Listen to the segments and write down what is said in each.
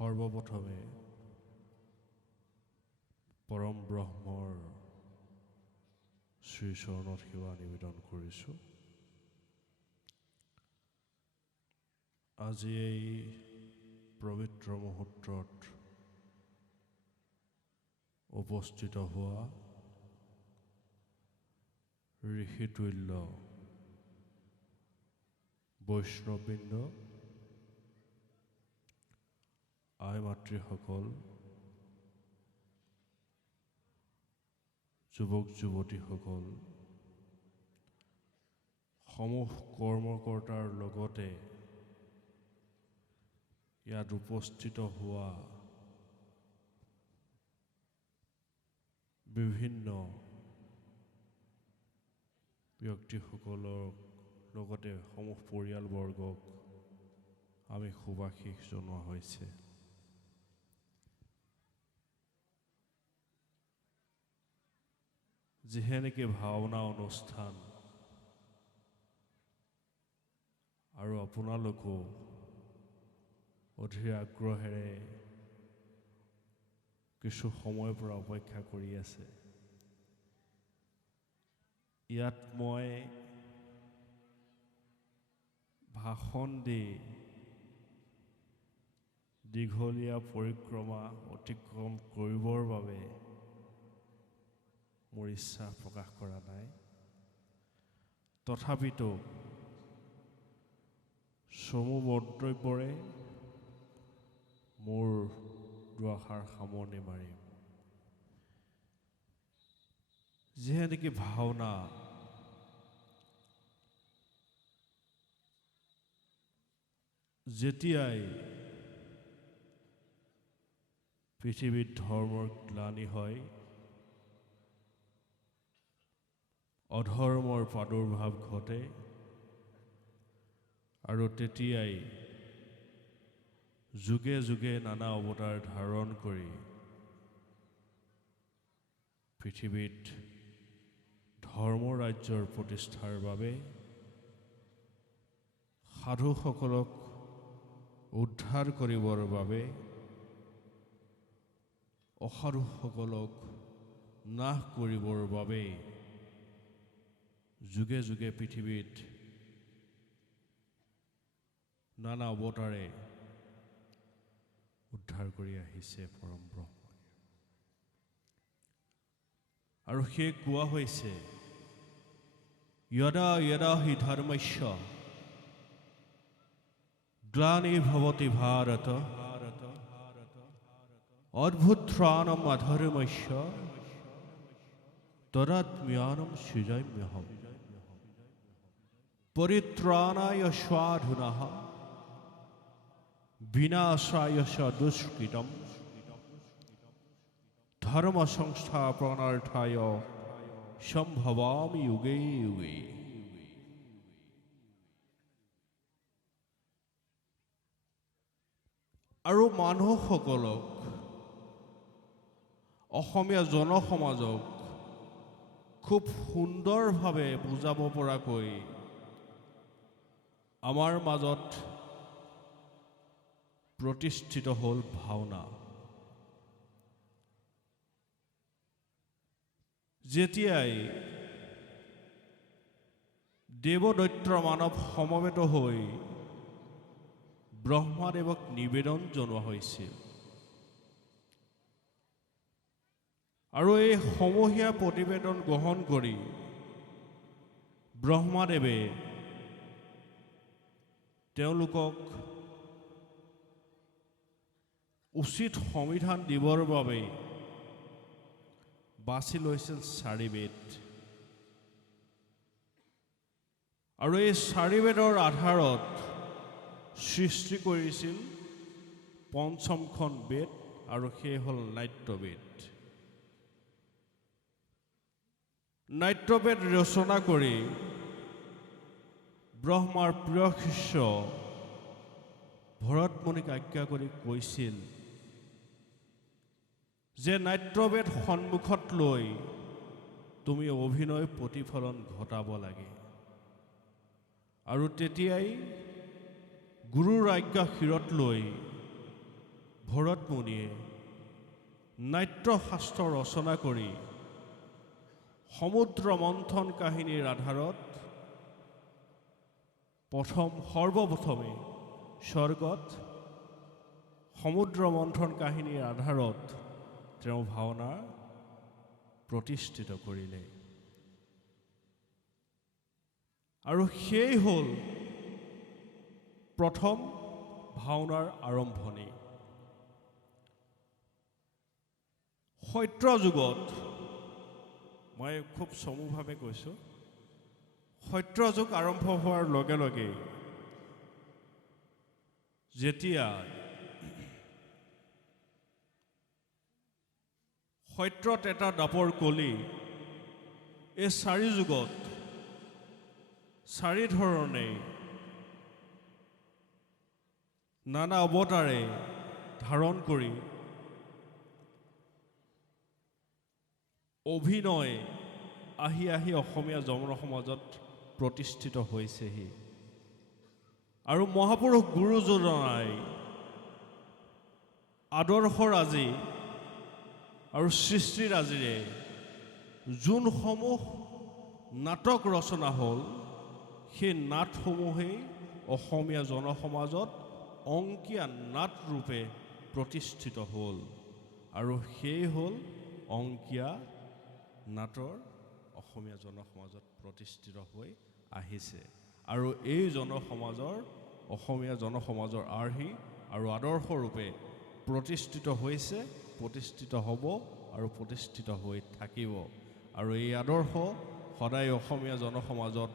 সৰ্বপ্ৰথমে পৰম ব্ৰহ্মৰ শ্ৰী চৰণত সেৱা নিবেদন কৰিছোঁ। আজি এই পবিত্ৰ মুহূৰ্তত উপস্থিত হোৱা ঋষিতুল্য বৈষ্ণৱবৃন্দ, আই মাতৃসকল, যুৱক যুৱতীসকল, সমূহ কৰ্মকৰ্তাৰ লগতে ইয়াত উপস্থিত হোৱা বিভিন্ন ব্যক্তিসকলক লগতে সমূহ পৰিয়ালবৰ্গক আমি শুভাশীষ জনোৱা হৈছে। যিহে নেকি ভাওনা অনুষ্ঠান আৰু আপোনালোকো অধীৰ আগ্ৰহেৰে কিছু সময়ৰ পৰা অপেক্ষা কৰি আছে। ইয়াত মই ভাষণ দি দীঘলীয়া পৰিক্ৰমা অতিক্ৰম কৰিবৰ বাবে মোৰ ইচ্ছা প্ৰকাশ কৰা নাই। তথাপিতো চমু মন্তব্যৰে মোৰ দুআষাৰ সামৰণি মাৰিম। যিহে নেকি ভাওনা যেতিয়াই পৃথিৱীত ধৰ্মৰ গ্লানি হয়, অধৰ্মৰ প্ৰাদুৰ্ভাৱ ঘটে আৰু তেতিয়াই যুগে যুগে নানা অৱতাৰ ধাৰণ কৰি পৃথিৱীত ধৰ্ম ৰাজ্যৰ প্ৰতিষ্ঠাৰ বাবে সাধুসকলক উদ্ধাৰ কৰিবৰ বাবে অসাধুসকলক নাশ কৰিবৰ বাবে যুগে যুগে পৃথিৱীত নানা অৱতাৰে উদ্ধাৰ কৰি আহিছে পৰম ব্ৰহ্মই। আৰু সেই কোৱা হৈছে যদা যদা হি ধৰ্মস্য গ্লানিৰ্ভৱতি ভাৰত অদ্ভুত্ৰাণম অধৰ্মস্য তদাত্ম্যানম সৃজাম্যহম পৰিত্ৰাণায় সাধুনঃ বিনাশায় চ দুষ্কৃতম ধৰ্ম সংস্থাপনাৰ্থায় সম্ভবামি যুগে যুগে। আৰু মানুহসকলক, অসমীয়া জনসমাজক খুব সুন্দৰভাৱে বুজাব পৰাকৈ আমাৰ মাজত প্ৰতিষ্ঠিত হ'ল ভাওনা। যেতিয়াই দেৱদৈত্য মানৱ সমবেত হৈ ব্ৰহ্মাদেৱক নিবেদন জনোৱা হৈছিল আৰু এই সমূহীয়া প্ৰতিবেদন গ্ৰহণ কৰি ব্ৰহ্মাদেৱে তেওঁলোকক উচিত সংবিধান দিবৰ বাবে বাছি লৈছিল 4 বেদ। আৰু এই 4 বেদৰ আধাৰত সৃষ্টি কৰিছিল পঞ্চমখন বেদ, আৰু সেই হ'ল নাট্যবেদ। নাট্যবেদ ৰচনা কৰি ব্ৰহ্মাৰ প্ৰিয় শিষ্য ভৰতমুনিক আজ্ঞা কৰি কৈছিল যে নাট্যবেদ সন্মুখত লৈ তুমি অভিনয় প্ৰতিফলন ঘটাব লাগে। আৰু তেতিয়াই গুৰুৰ আজ্ঞা শিৰত লৈ ভৰত মুনিয়ে নাট্যশাস্ত্ৰ ৰচনা কৰি সমুদ্ৰ মন্থন কাহিনীৰ আধাৰত সৰ্বপ্ৰথমে স্বৰ্গত সমুদ্ৰ মন্থন কাহিনীৰ আধাৰত তেওঁ ভাওনা প্ৰতিষ্ঠিত কৰিলে আৰু সেই হ'ল প্ৰথম ভাওনাৰ আৰম্ভণি। সত্য যুগত মই খুব চমুভাৱে কৈছোঁ, সত্য যুগ আৰম্ভ হোৱাৰ লগে লগে যেতিয়া সত্যত এটা দাপৰ কলি, এই চাৰি যুগত চাৰি ধৰণে নানা অৱতাৰে ধাৰণ কৰি অভিনয় আহি আহি অসমীয়া জনসমাজত প্ৰতিষ্ঠিত হৈছেহি আৰু মহাপুৰুষ গুৰুজনাই আদৰ্শৰাজি আৰু সৃষ্টিৰাজিৰে যোনসমূহ নাটক ৰচনা হ'ল, সেই নাটসমূহেই অসমীয়া জনসমাজত অংকীয়া নাট ৰূপে প্ৰতিষ্ঠিত হ'ল আৰু সেই হ'ল অংকীয়া নাটৰ অসমীয়া জনসমাজত প্ৰতিষ্ঠিত হৈ আহিছে আৰু এই অসমীয়া জনসমাজৰ আৰ্হি আৰু আদৰ্শ ৰূপে প্ৰতিষ্ঠিত হৈছে, প্ৰতিষ্ঠিত হ'ব আৰু প্ৰতিষ্ঠিত হৈ থাকিব আৰু এই আদৰ্শ সদায় অসমীয়া জনসমাজত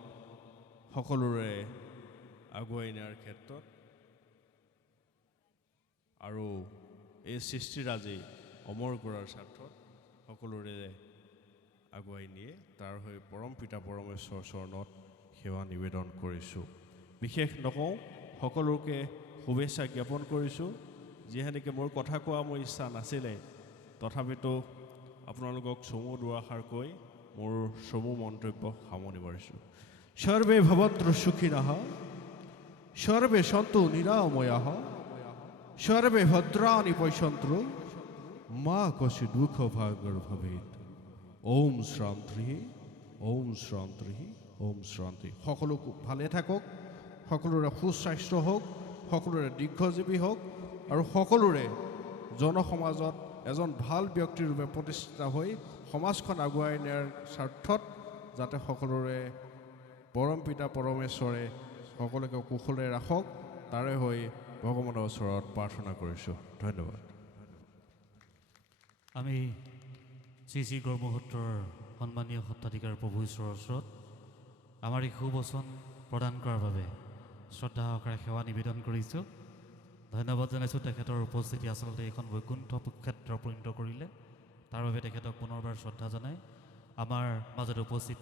সকলোৰে আগুৱাই নিয়াৰ ক্ষেত্ৰত আৰু এই সৃষ্টিৰাজি অমৰ কৰাৰ স্বাৰ্থত সকলোৰে আগুৱাই নিয়ে, তাৰ হৈ পৰম পিতা পৰমেশ্বৰৰ চৰণত সেৱা নিবেদন কৰিছোঁ। বিশেষ নকওঁ, সকলোকে শুভেচ্ছা জ্ঞাপন কৰিছোঁ। যিহেতুকে মোৰ কথা কোৱা মোৰ ইচ্ছা নাছিলে, তথাপিতো আপোনালোকক চমু দুআষাৰ কৈ মোৰ চমু মন্তব্য সামৰণি মাৰিছোঁ। সৰ্বে ভৱন্তু সুখিনঃ, সৰ্বে সন্তু নিৰাময়াঃ, সৰ্বে ভদ্ৰাণি পশ্যন্তু, মা কশি দুঃখ ভাগৰ ভবেত। ওম শ্ৰান্তি, ওম শ্ৰান্তি, ওম শ্ৰান্তি। সকলো ভালে থাকক, সকলোৰে সুস্বাস্থ্য হওক, সকলোৰে দীৰ্ঘজীৱী হওক আৰু সকলোৰে জনসমাজত এজন ভাল ব্যক্তিৰ ৰূপে প্ৰতিষ্ঠিত হৈ সমাজখন আগুৱাই নিয়াৰ স্বাৰ্থত যাতে সকলোৰে পৰম পিতা পৰমেশ্বৰে সকলোকে কুশলে ৰাখক, তাৰে হৈ ভগৱানৰ ওচৰত প্ৰাৰ্থনা কৰিছোঁ। ধন্যবাদ। আমি শ্ৰী শ্ৰী গড়মুহূৰ্তৰ সন্মানীয় সত্তাধিকাৰ প্ৰভু ঈশ্বৰৰ ওচৰত আমাৰ এই সুবচন প্ৰদান কৰাৰ বাবে শ্ৰদ্ধা সহকাৰে সেৱা নিবেদন কৰিছোঁ। ধন্যবাদ জনাইছোঁ। তেখেতৰ উপস্থিতি আচলতে এইখন বৈকুণ্ঠ ক্ষেত্ৰ পৰিণত কৰিলে, তাৰ বাবে তেখেতক পুনৰবাৰ শ্ৰদ্ধা জনাই আমাৰ মাজত উপস্থিত